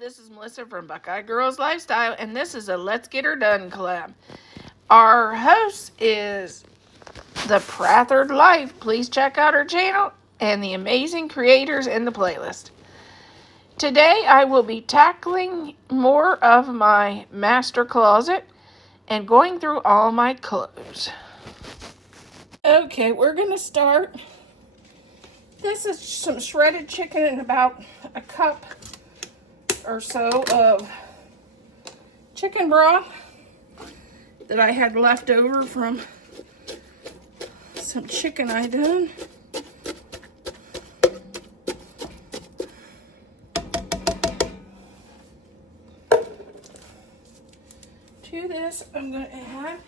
This is Melissa from Buckeye Girls Lifestyle, and this is a Let's Get Her Done collab. Our host is The Prathered Life. Please check out her channel and the amazing creators in the playlist. Today I will be tackling more of my master closet and going through all my clothes. Okay, we're going to start. This is some shredded chicken and about a cup or so of chicken broth that I had left over from some chicken I done. To this, I'm going to add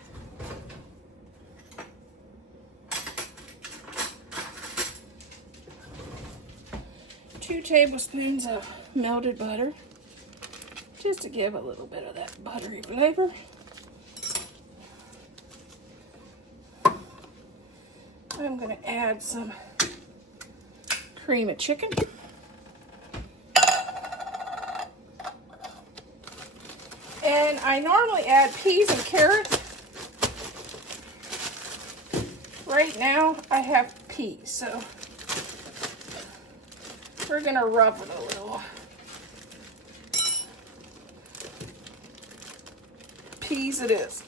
2 tablespoons of melted butter, just to give a little bit of that buttery flavor. I'm going to add some cream of chicken. And I normally add peas and carrots. Right now I have peas, so we're going to rub it a little. Peas it is.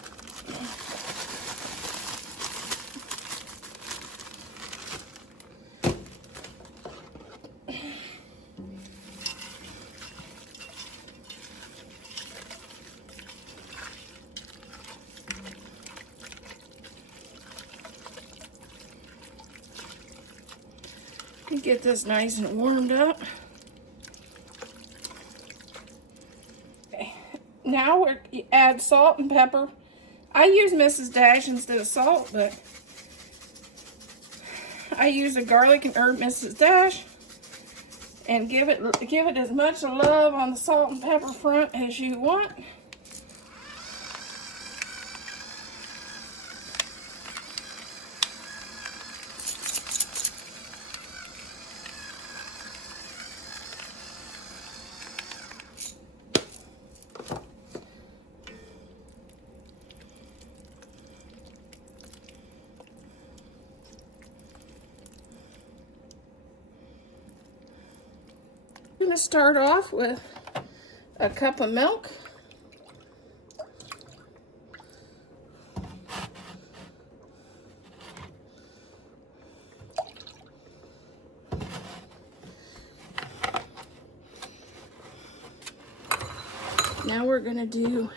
Get this nice and warmed up. Okay. Now we add salt and pepper. I use Mrs. Dash instead of salt, but I use a garlic and herb Mrs. Dash, and give it as much love on the salt and pepper front as you want. I'm going to start off with a cup of milk. Now we're going to do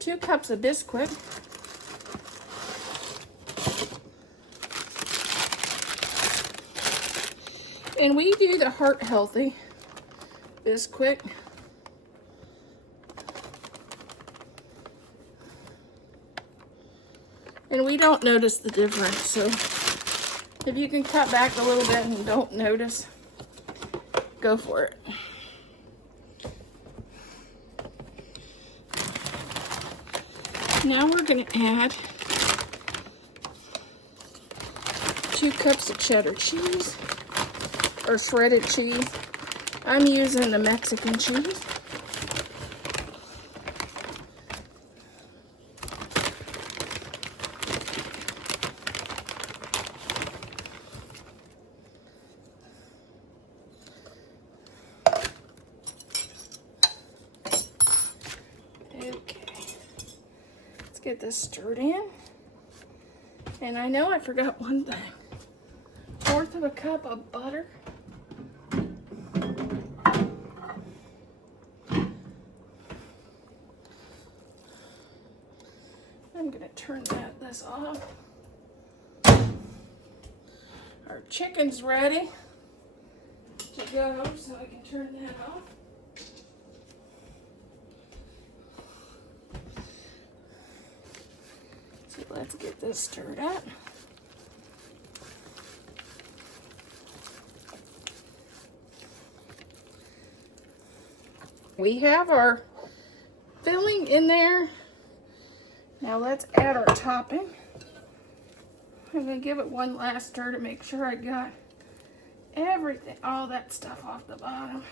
2 cups of Bisquick. And we do the heart healthy Bisquick. And we don't notice the difference, so if you can cut back a little bit and don't notice, go for it. Now we're going to add 2 cups of cheddar cheese, or shredded cheese. I'm using the Mexican cheese. Okay, let's get this stirred in. And I know I forgot one thing. 1/4 of a cup of butter. I'm going to turn this off. Our chicken's ready to go, so I can turn that off. So let's get this stirred up. We have our filling in there. Now let's add our topping. I'm going to give it one last stir to make sure I got everything, all that stuff off the bottom.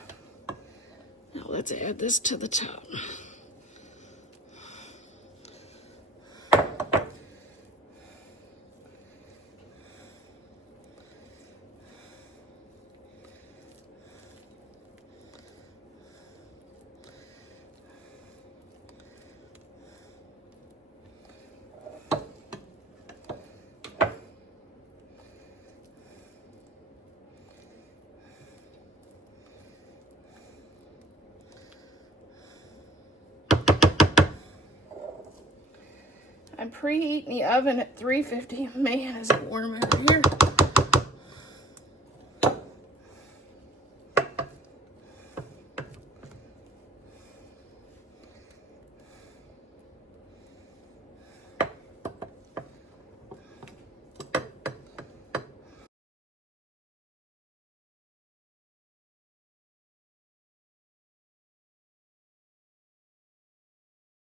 Now let's add this to the top. I'm preheating the oven at 350. Man, is it warm over here.